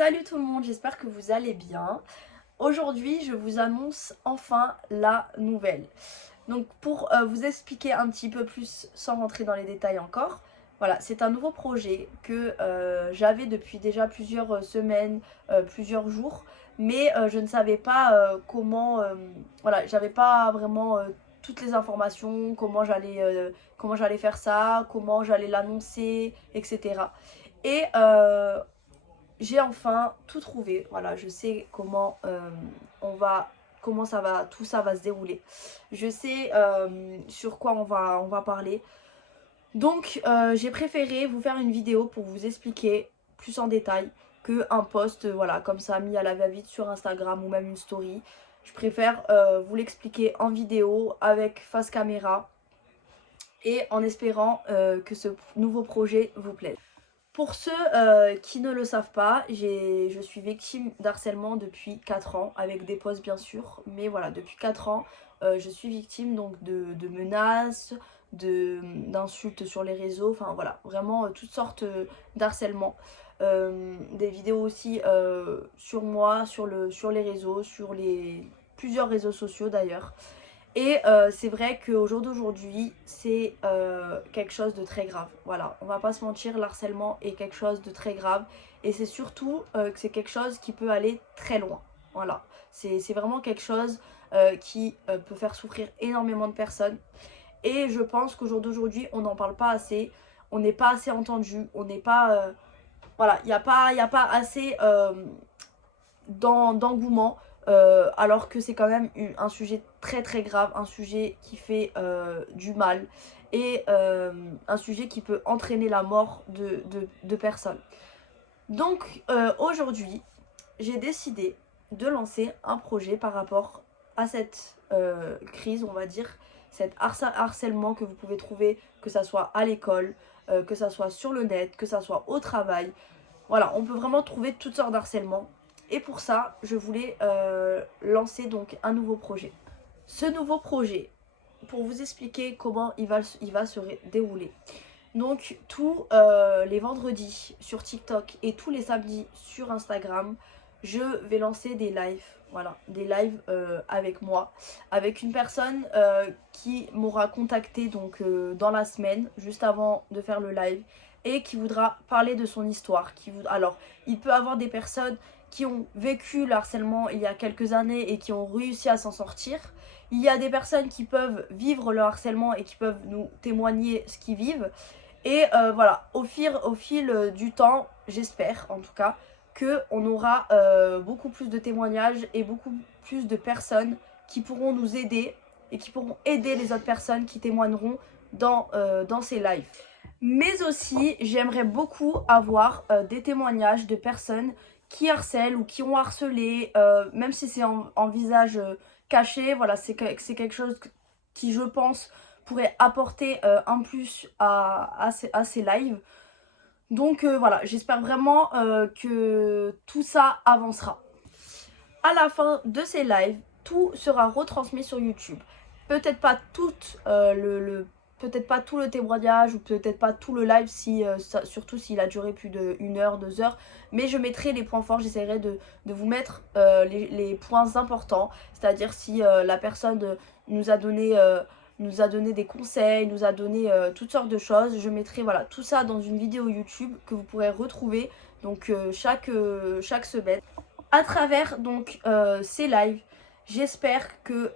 Salut tout le monde, j'espère que vous allez bien. Aujourd'hui, je vous annonce enfin la nouvelle. Donc pour vous expliquer un petit peu plus sans rentrer dans les détails encore, voilà, c'est un nouveau projet que j'avais depuis déjà plusieurs semaines, plusieurs jours, mais je ne savais pas comment, voilà, j'avais pas vraiment toutes les informations, comment j'allais faire ça, comment j'allais l'annoncer, etc. Et j'ai enfin tout trouvé. Voilà, je sais comment comment tout ça va se dérouler. Je sais sur quoi on va parler. Donc, j'ai préféré vous faire une vidéo pour vous expliquer plus en détail que un post, voilà, comme ça mis à la va-vite sur Instagram ou même une story. Je préfère vous l'expliquer en vidéo avec face caméra et en espérant que ce nouveau projet vous plaise. Pour ceux qui ne le savent pas, je suis victime d'harcèlement depuis 4 ans, avec des posts bien sûr, mais voilà, depuis 4 ans, je suis victime donc de menaces, d'insultes sur les réseaux, enfin voilà, vraiment toutes sortes d'harcèlement. Des vidéos aussi sur moi, sur les réseaux, sur plusieurs réseaux sociaux d'ailleurs. Et c'est vrai qu'au jour d'aujourd'hui, c'est quelque chose de très grave. Voilà, on va pas se mentir, l'harcèlement est quelque chose de très grave. Et c'est surtout que c'est quelque chose qui peut aller très loin. Voilà, c'est vraiment quelque chose qui peut faire souffrir énormément de personnes. Et je pense qu'au jour d'aujourd'hui, on n'en parle pas assez. On n'est pas assez entendu. On n'est pas... voilà, il y a pas assez d'engouement. Alors que c'est quand même un sujet très très grave, un sujet qui fait du mal et un sujet qui peut entraîner la mort de personnes. Donc aujourd'hui, j'ai décidé de lancer un projet par rapport à cette crise, on va dire, cet harcèlement que vous pouvez trouver, que ça soit à l'école, que ça soit sur le net, que ça soit au travail. Voilà, on peut vraiment trouver toutes sortes d'harcèlement. Et pour ça, je voulais lancer donc un nouveau projet. Ce nouveau projet, pour vous expliquer comment il va se dérouler. Donc tous les vendredis sur TikTok et tous les samedis sur Instagram, je vais lancer des lives. Voilà, des lives avec moi, avec une personne qui m'aura contacté donc dans la semaine, juste avant de faire le live, et qui voudra parler de son histoire. Alors, il peut avoir des personnes qui ont vécu le harcèlement il y a quelques années et qui ont réussi à s'en sortir. Il y a des personnes qui peuvent vivre le harcèlement et qui peuvent nous témoigner ce qu'ils vivent. Et voilà, au fil du temps, j'espère en tout cas, qu'on aura beaucoup plus de témoignages et beaucoup plus de personnes qui pourront nous aider et qui pourront aider les autres personnes qui témoigneront dans ces lives. Mais aussi, j'aimerais beaucoup avoir des témoignages de personnes qui harcèlent ou qui ont harcelé, même si c'est en visage caché. Voilà, c'est quelque chose qui, je pense, pourrait apporter un plus à ces lives. Donc voilà, j'espère vraiment que tout ça avancera. À la fin de ces lives, tout sera retransmis sur YouTube. Peut-être pas peut-être pas tout le témoignage ou peut-être pas tout le live surtout s'il a duré plus de 1 heure, 2 heures, mais je mettrai les points forts, j'essaierai de vous mettre les points importants, c'est-à-dire si la personne nous a donné des conseils, nous a donné toutes sortes de choses, je mettrai voilà tout ça dans une vidéo YouTube que vous pourrez retrouver donc chaque semaine. À travers donc ces lives, j'espère que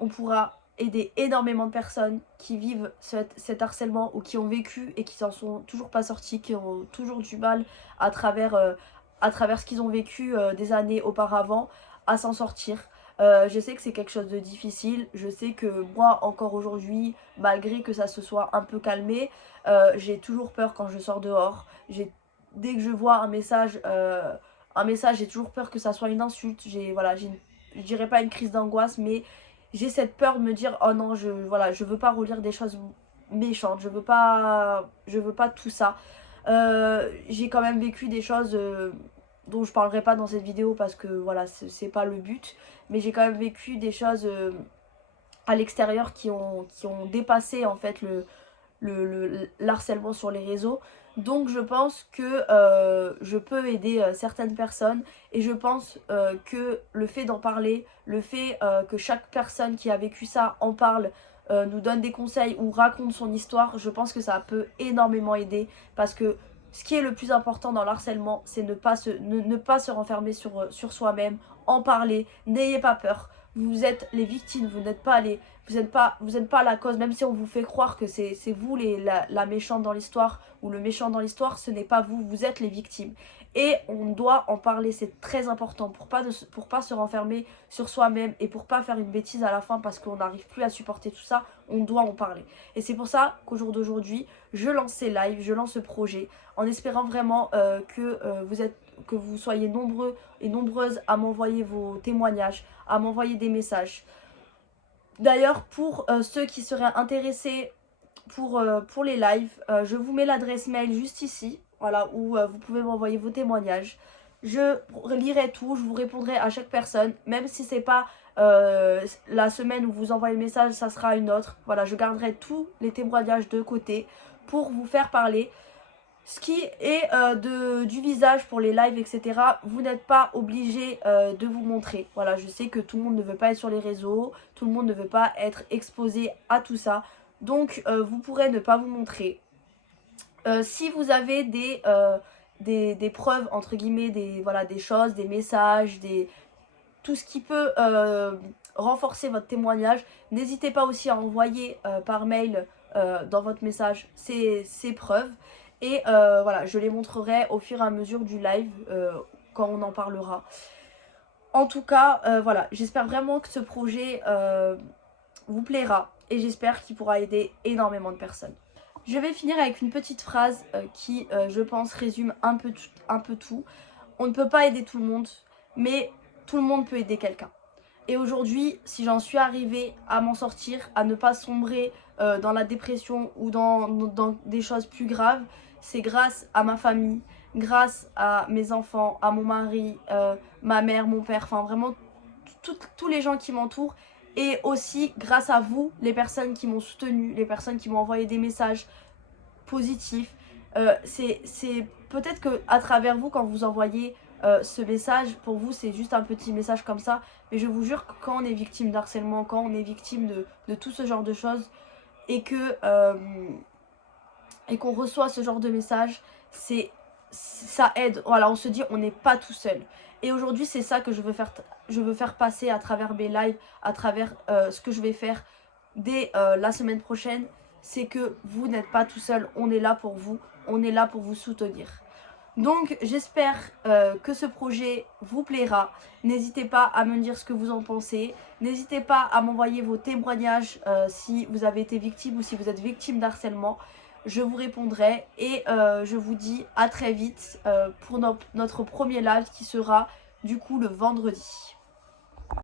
on pourra aider énormément de personnes qui vivent cet harcèlement ou qui ont vécu et qui s'en sont toujours pas sortis, qui ont toujours du mal à travers ce qu'ils ont vécu des années auparavant à s'en sortir. Je sais que c'est quelque chose de difficile, je sais que moi encore aujourd'hui, malgré que ça se soit un peu calmé, j'ai toujours peur quand je sors dehors. Dès que je vois un message, j'ai toujours peur que ça soit une insulte. Voilà, je dirais pas une crise d'angoisse, mais j'ai cette peur de me dire oh non, voilà, je veux pas relire des choses méchantes, je veux pas tout ça. J'ai quand même vécu des choses dont je parlerai pas dans cette vidéo parce que voilà, c'est pas le but, mais j'ai quand même vécu des choses à l'extérieur qui ont dépassé en fait le harcèlement sur les réseaux. Donc je pense que je peux aider certaines personnes et je pense que le fait d'en parler, le fait que chaque personne qui a vécu ça en parle, nous donne des conseils ou raconte son histoire, je pense que ça peut énormément aider parce que ce qui est le plus important dans l'harcèlement, c'est ne pas se renfermer sur soi-même, en parler, n'ayez pas peur. Vous êtes les victimes, vous n'êtes pas la cause, même si on vous fait croire que c'est vous la méchante dans l'histoire ou le méchant dans l'histoire, ce n'est pas vous, vous êtes les victimes. Et on doit en parler, c'est très important pour pas se renfermer sur soi-même et pour pas faire une bêtise à la fin parce qu'on n'arrive plus à supporter tout ça, on doit en parler. Et c'est pour ça qu'au jour d'aujourd'hui, je lance ces lives, je lance ce projet en espérant vraiment que vous soyez nombreux et nombreuses à m'envoyer vos témoignages, à m'envoyer des messages. D'ailleurs, pour ceux qui seraient intéressés pour les lives, je vous mets l'adresse mail juste ici, voilà, où vous pouvez m'envoyer vos témoignages. Je lirai tout, je vous répondrai à chaque personne, même si c'est pas la semaine où vous envoyez le message, ça sera une autre. Voilà, je garderai tous les témoignages de côté pour vous faire parler. Ce qui est du visage pour les lives, etc. Vous n'êtes pas obligé de vous montrer. Voilà, je sais que tout le monde ne veut pas être sur les réseaux, tout le monde ne veut pas être exposé à tout ça. Donc, vous pourrez ne pas vous montrer. Si vous avez des preuves, entre guillemets, des choses, des messages, tout ce qui peut renforcer votre témoignage, n'hésitez pas aussi à envoyer par mail dans votre message ces preuves. Et voilà, je les montrerai au fur et à mesure du live quand on en parlera. En tout cas, voilà, j'espère vraiment que ce projet vous plaira et j'espère qu'il pourra aider énormément de personnes. Je vais finir avec une petite phrase qui, je pense, résume un peu tout. On ne peut pas aider tout le monde, mais tout le monde peut aider quelqu'un. Et aujourd'hui, si j'en suis arrivée à m'en sortir, à ne pas sombrer dans la dépression ou dans des choses plus graves, c'est grâce à ma famille, grâce à mes enfants, à mon mari, ma mère, mon père, enfin vraiment tous les gens qui m'entourent. Et aussi grâce à vous, les personnes qui m'ont soutenue, les personnes qui m'ont envoyé des messages positifs. C'est peut-être qu'à travers vous, quand vous envoyez ce message, pour vous c'est juste un petit message comme ça, mais je vous jure que quand on est victime d'harcèlement, quand on est victime de tout ce genre de choses et qu'on reçoit ce genre de message, ça aide. Voilà, on se dit on n'est pas tout seul. Et aujourd'hui c'est ça que je veux faire passer à travers mes lives, à travers ce que je vais faire dès la semaine prochaine. C'est que vous n'êtes pas tout seul, on est là pour vous, on est là pour vous soutenir. Donc j'espère que ce projet vous plaira. N'hésitez pas à me dire ce que vous en pensez. N'hésitez pas à m'envoyer vos témoignages si vous avez été victime ou si vous êtes victime d'harcèlement. Je vous répondrai et je vous dis à très vite pour notre premier live qui sera du coup le vendredi.